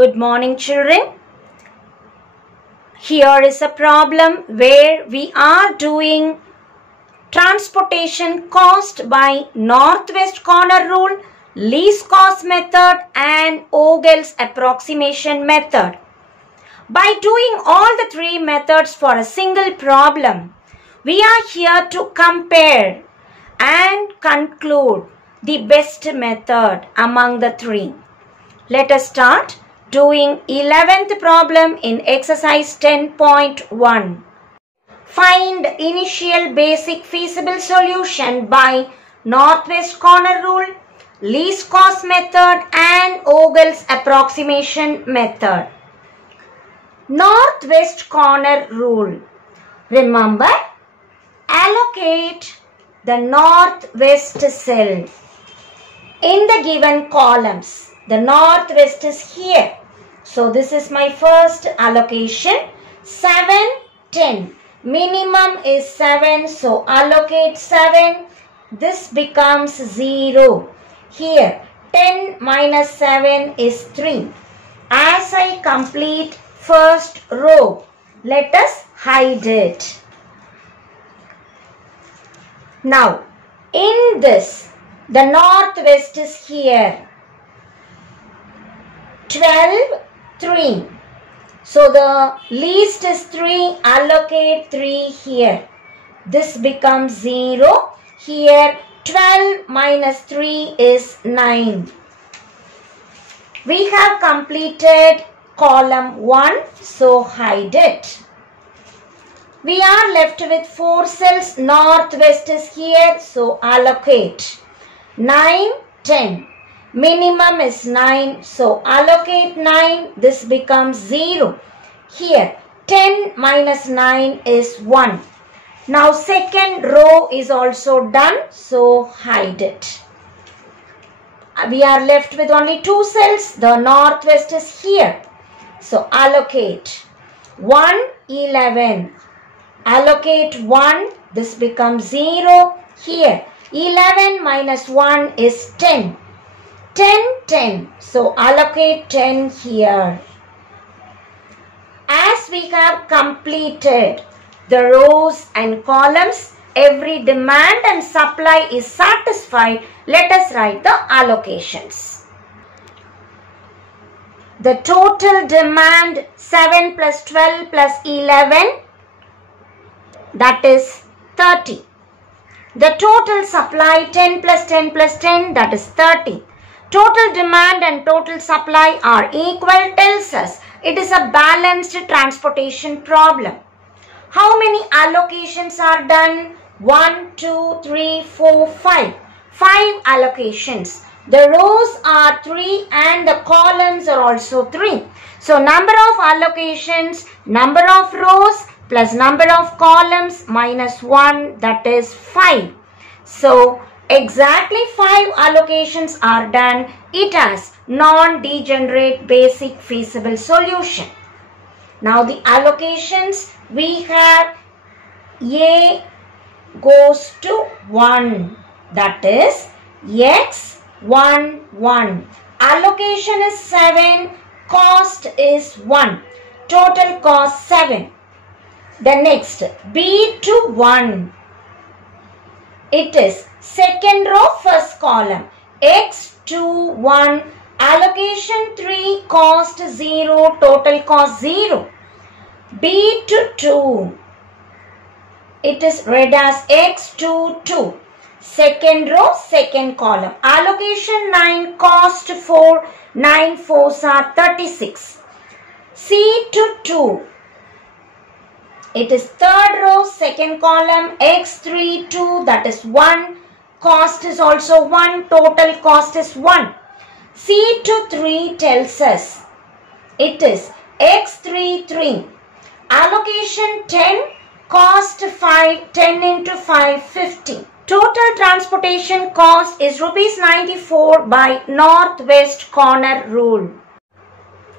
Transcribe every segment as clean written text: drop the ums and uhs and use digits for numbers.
Good morning, children. Here is a problem where we are doing transportation cost by northwest corner rule, least cost method and Ogil's approximation method. By doing all the three methods for a single problem, we are here to compare and conclude the best method among the three. Let us start doing 11th problem in exercise 10.1. Find initial basic feasible solution by northwest corner rule, least cost method and Ogil's approximation method. Northwest corner rule. Remember, allocate the northwest cell in the given columns. The northwest is here. So this is my first allocation. 7, 10. Minimum is 7. So allocate 7. This becomes 0. Here 10 minus 7 is 3. As I complete first row, let us hide it. Now in this, the northwest is here. 12, 3. So the least is 3, allocate 3 here. This becomes 0. Here 12 minus 3 is 9. We have completed column 1, so hide it. We are left with 4 cells. Northwest is here, so allocate. 9, 10. Minimum is 9, so allocate 9. This becomes 0. Here 10 minus 9 is 1. Now second row is also done, so hide it. We are left with only 2 cells. The northwest is here, so allocate 1, 11. Allocate 1. This becomes 0. Here 11 minus 1 is 10. 10, 10. So allocate 10 here. As we have completed the rows and columns, every demand and supply is satisfied. Let us write the allocations. The total demand 7 plus 12 plus 11, that is 30. The total supply 10 plus 10 plus 10, that is 30. Total demand and total supply are equal tells us it is a balanced transportation problem. How many allocations are done? 1, 2, 3, 4, 5. 5 allocations. The rows are 3 and the columns are also 3. So number of allocations, number of rows plus number of columns minus 1, that is 5. So exactly 5 allocations are done. It has non-degenerate basic feasible solution. Now the allocations, we have A goes to 1, that is X1, 1. Allocation is 7, cost is 1. Total cost 7. The next B to 1. It is second row, first column. X to 1, allocation 3, cost 0, total cost 0. B to 2. It is read as X to 2. Second row, second column. Allocation 9, cost 4, 9 4s are 36. C to 2. It is third row, second column, X3, 2, that is 1. Cost is also 1, total cost is 1. C to 3 tells us it is X3, 3. Allocation 10, cost 5, 10 into 5, 50. Total transportation cost is ₹94 by northwest corner rule.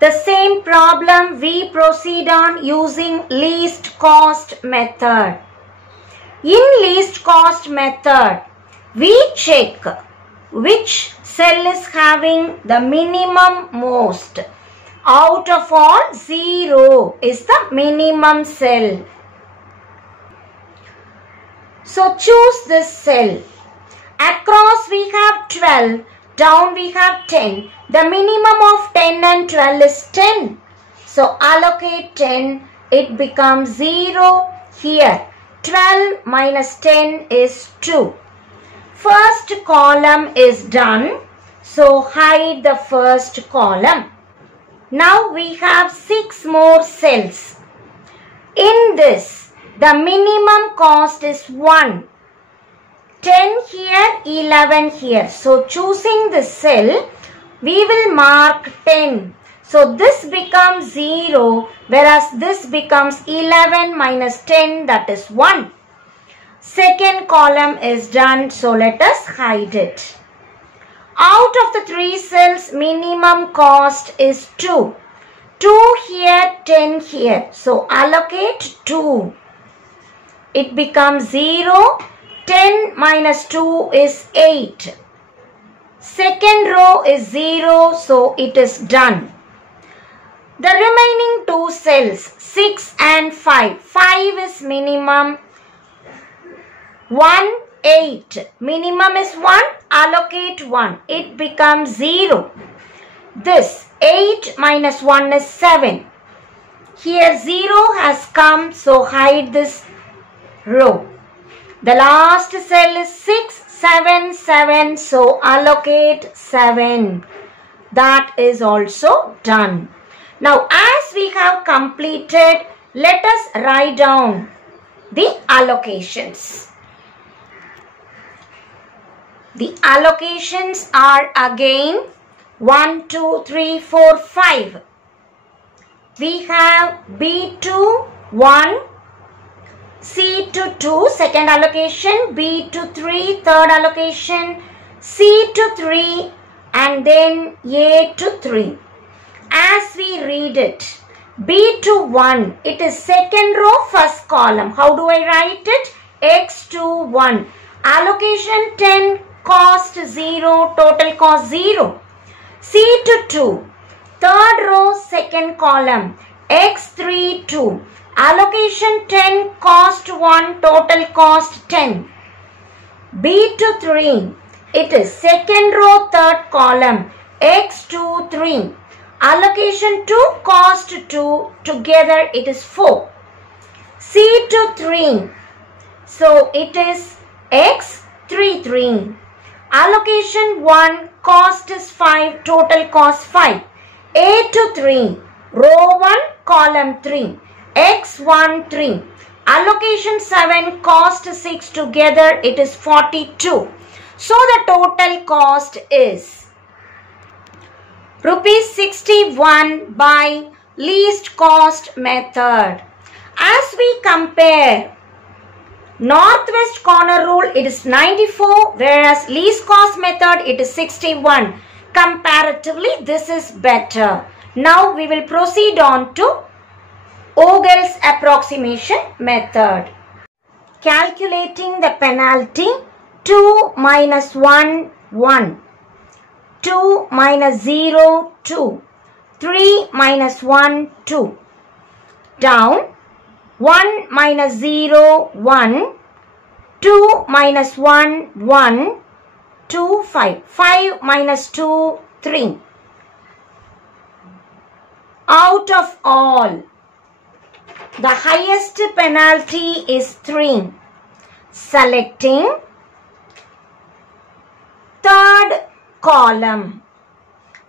The same problem we proceed on using least cost method. In least cost method, we check which cell is having the minimum most. Out of all, 0 is the minimum cell. So choose this cell. Across we have 12, down we have 10. The minimum of 10 and 12 is 10. So allocate 10, it becomes 0 here. 12 minus 10 is 2. First column is done. So hide the first column. Now we have 6 more cells. In this, the minimum cost is 1. 10 here, 11 here. So choosing the cell, we will mark 10. So this becomes 0, whereas this becomes 11 minus 10, that is 1. Second column is done, so let us hide it. Out of the 3 cells, minimum cost is 2. 2 here, 10 here. So allocate 2. It becomes 0. 10 minus 2 is 8. Second row is 0, so it is done. The remaining 2 cells, 6 and 5. 5 is minimum. 1, 8. Minimum is 1. Allocate 1. It becomes 0. This 8 minus 1 is 7. Here 0 has come, so hide this row. The last cell is 6, 7, 7. So allocate 7. That is also done. Now as we have completed, let us write down the allocations. The allocations are again 1, 2, 3, 4, 5. We have B2, 1, C2, 2, second allocation, B2, 3, third allocation, C2, 3, and then A2, 3. As we read it, B2, 1, it is second row, first column. How do I write it? X2, 1. Allocation 10, cost 0, total cost 0. C2, 2, third row, second column, X3, 2. Allocation 10, cost 1, total cost 10. B2, 3, it is second row, third column, X2, 3. Allocation 2, cost 2, together it is 4. C2, 3, so it is X3, 3. Allocation 1, cost is 5, total cost 5. A2, 3, row 1, column 3, X1, 3. Allocation 7, cost 6, together it is 42. So the total cost is rupees 61 by least cost method. As we compare northwest corner rule, it is 94, whereas least cost method, it is 61. Comparatively, this is better. Now we will proceed on to Ogil's approximation method. Calculating the penalty, 2 minus 1, 1. 2 minus 0, 2. 3 minus 1, 2. Down. 1 minus 0, 1. 2 minus 1, 1. 2, 5. 5 minus 2, 3. Out of all, the highest penalty is 3. Selecting third column.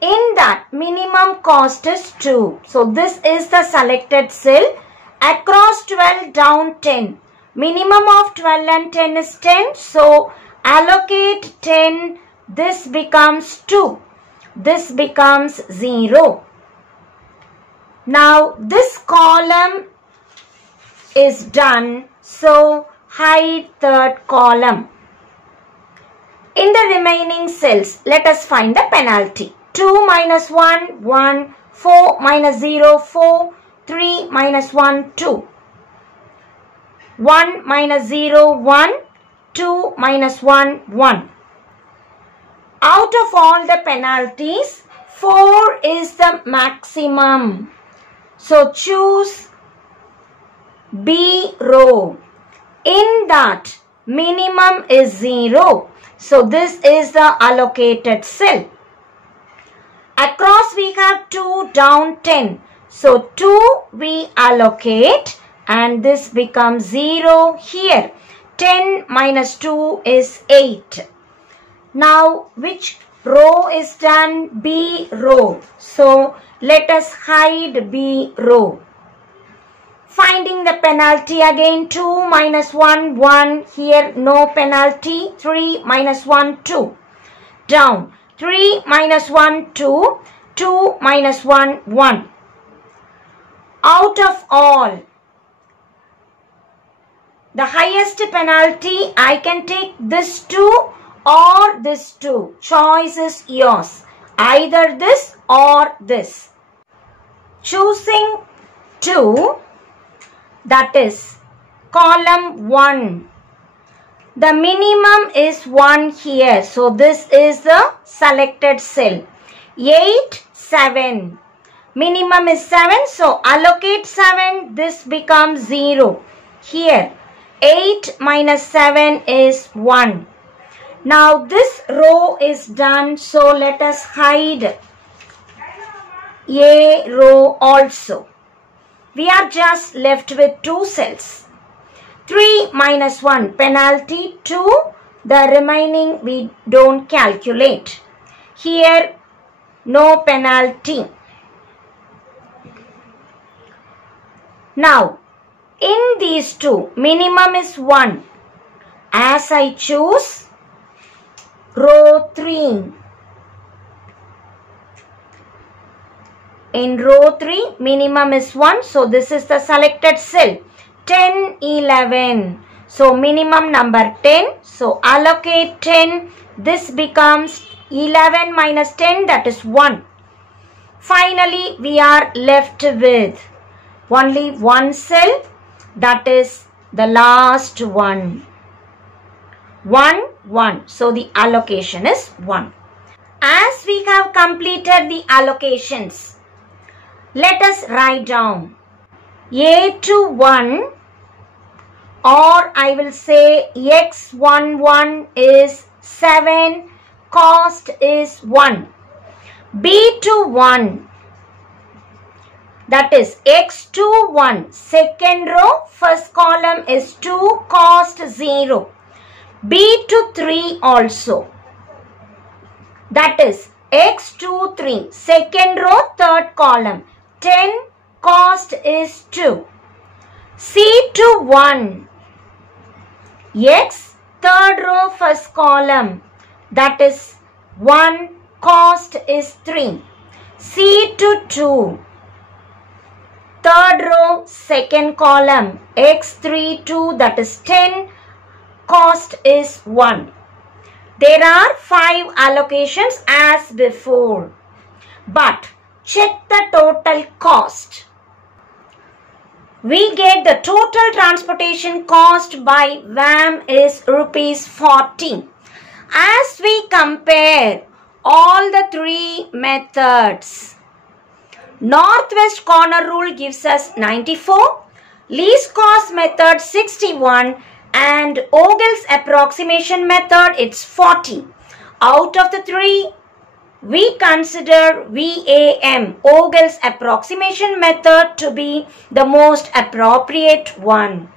In that, minimum cost is 2. So this is the selected cell. Across 12, down 10. Minimum of 12 and 10 is 10. So allocate 10. This becomes 2. This becomes 0. Now this column is done. So hide third column. In the remaining cells, let us find the penalty. 2 minus 1, 1. 4 minus 0, 4. 3 minus 1, 2. 1 minus 0, 1. 2 minus 1, 1. Out of all the penalties, 4 is the maximum. So choose B row. In that, minimum is 0. So this is the allocated cell. Across we have 2, down 10. So 2 we allocate and this becomes 0 here. 10 minus 2 is 8. Now which row is done? B row. So let us hide B row. Finding the penalty again, 2 minus 1, 1. Here no penalty. 3 minus 1, 2. Down. 3 minus 1, 2. 2 minus 1, 1. Out of all, the highest penalty, I can take this 2 or this 2. Choice is yours. Either this or this. Choosing 2, that is column 1. The minimum is 1 here. So this is the selected cell. 8, 7. Minimum is 7. So allocate 7. This becomes 0. Here 8 minus 7 is 1. Now this row is done. So let us hide A row also. We are just left with 2 cells. 3 minus 1 penalty 2. The remaining we don't calculate. Here no penalty. Now in these 2, minimum is 1. As I choose row 3. In row 3, minimum is 1. So this is the selected cell. 10, 11. So minimum number 10. So allocate 10. This becomes 11 minus 10, that is 1. Finally, we are left with only one cell, that is the last one. 1, 1. So the allocation is 1. As we have completed the allocations, let us write down A to 1, or I will say EX11 is 7, cost is 1. B to 1, that is X21, second row, first column is 2, cost 0. B to 3 also, that is X23, second row, third column, 10, cost is 2. C to 1, X, third row, first column, that is 1, cost is 3. C to 2, third row, second column, X32, that is 10, cost is 1. There are 5 allocations as before, but check the total cost. We get the total transportation cost by VAM is rupees 40. As we compare all the 3 methods, northwest corner rule gives us 94, least cost method 61, and Ogil's approximation method it's 40. Out of the 3, we consider VAM, Ogil's approximation method, to be the most appropriate one.